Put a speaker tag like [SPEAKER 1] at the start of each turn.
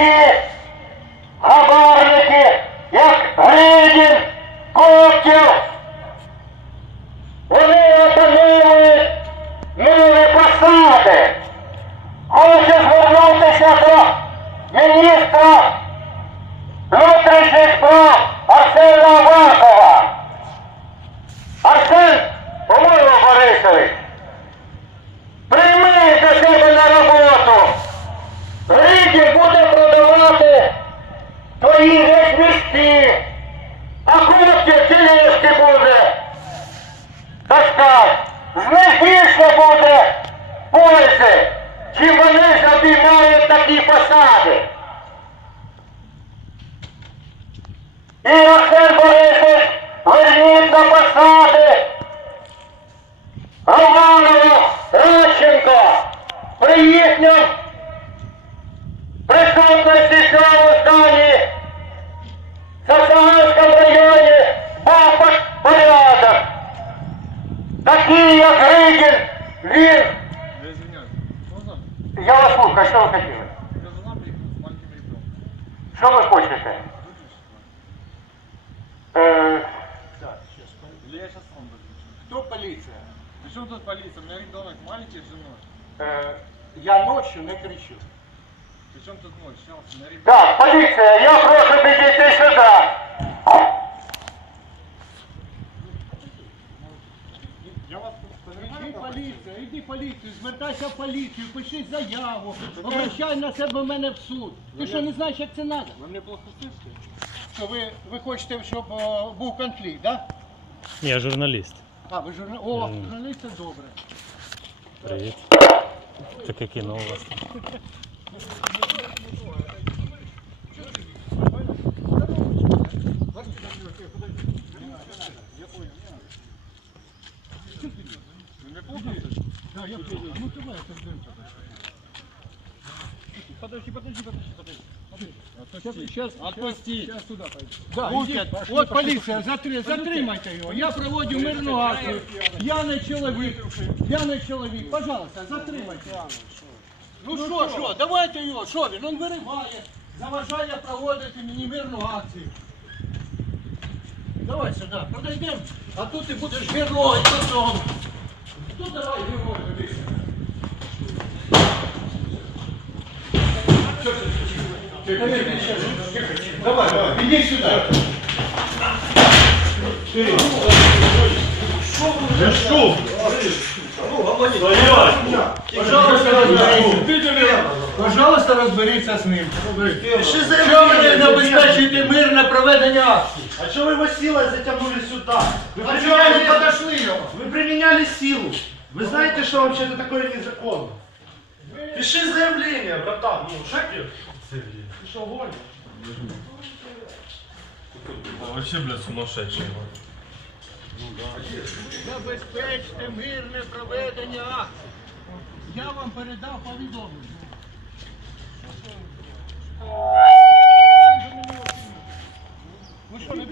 [SPEAKER 1] такі хабарники, як Гридін, Коптів. Вони отримують мили посади. Хочу звернутися до міністра внутрішніх справ Арсена Авакова. Арсен Помило Борисович, прийми до себе на роботу. Гридін буде продавати геть місті, а Коптів тележки буде таскати. З них більше буде пользи, чим вони ж обіймають такі посади. І Арсен Борисович, верніть на посади Романова Радченко при їхньому Такий, як Григін, він...
[SPEAKER 2] Я извиняюсь. Можно?
[SPEAKER 1] Я вас слухаю, що ви хотіли?
[SPEAKER 2] Я жена приехала с маленьким ребенком.
[SPEAKER 1] Що ви хочете? Е,
[SPEAKER 2] Или я сейчас сам выключу?
[SPEAKER 3] Кто полиция?
[SPEAKER 2] Причем тут полиция? У меня ребенок маленький с женой.
[SPEAKER 3] Э, я ночью не кричу.
[SPEAKER 2] Причем тут ночь? Сейчас у меня ребенок.
[SPEAKER 1] так, поліція, я прошу підійти сюди.
[SPEAKER 2] Я вас
[SPEAKER 3] Іди поліція, іди поліцію, звертайся в поліцію, пиши заяву, обращай на себе мене в суд. Ти що не знаєш, як це треба?
[SPEAKER 2] Вы мне плохо?
[SPEAKER 3] Що ви, ви хочете, щоб е, був конфлікт, так? Да?
[SPEAKER 4] Я журналіст.
[SPEAKER 3] А, ви журналіст? О,
[SPEAKER 4] Мгм.
[SPEAKER 3] журналіст це добре.
[SPEAKER 4] Привіт. Таке кіно у вас.
[SPEAKER 2] Подожди, подожди, подожди, подожди.
[SPEAKER 3] Сейчас,
[SPEAKER 2] Отпусти.
[SPEAKER 3] Сейчас сюда пойдем. Да,
[SPEAKER 2] Руки
[SPEAKER 3] иди.
[SPEAKER 2] отпусти.
[SPEAKER 3] От поліція, затри, затримайте його. Я проводжу мирну акцію. П'яний чоловік, п'яний чоловік, пожалуйста, затримайте. Ну що, що, давайте його, що він? Він вириває, заважає проводити мені мирну акцію. Давай сюди, подойдемо, а тут ти будеш герой потім. Тут давай герой, дивися. Давай, давай, иди сюда. Пожалуйста, разберіться. Пожалуйста, розберіться з ним. Що ви не забезпечуєте мирне проведення акції?
[SPEAKER 5] А что вы его силой затянули сюда? Вы
[SPEAKER 3] А чого ви не
[SPEAKER 5] применяли,
[SPEAKER 3] подошли його?
[SPEAKER 5] вы применяли силу. Вы знаете, что вообще это такое незаконно? Пиши заявление, братан. Ну, шаг Ты что, гонишь?
[SPEAKER 2] Вообще, блядь, сумасшедший.
[SPEAKER 3] Забезпечте мирне проведення акції. Я вам передав повідомлення. Ви що, не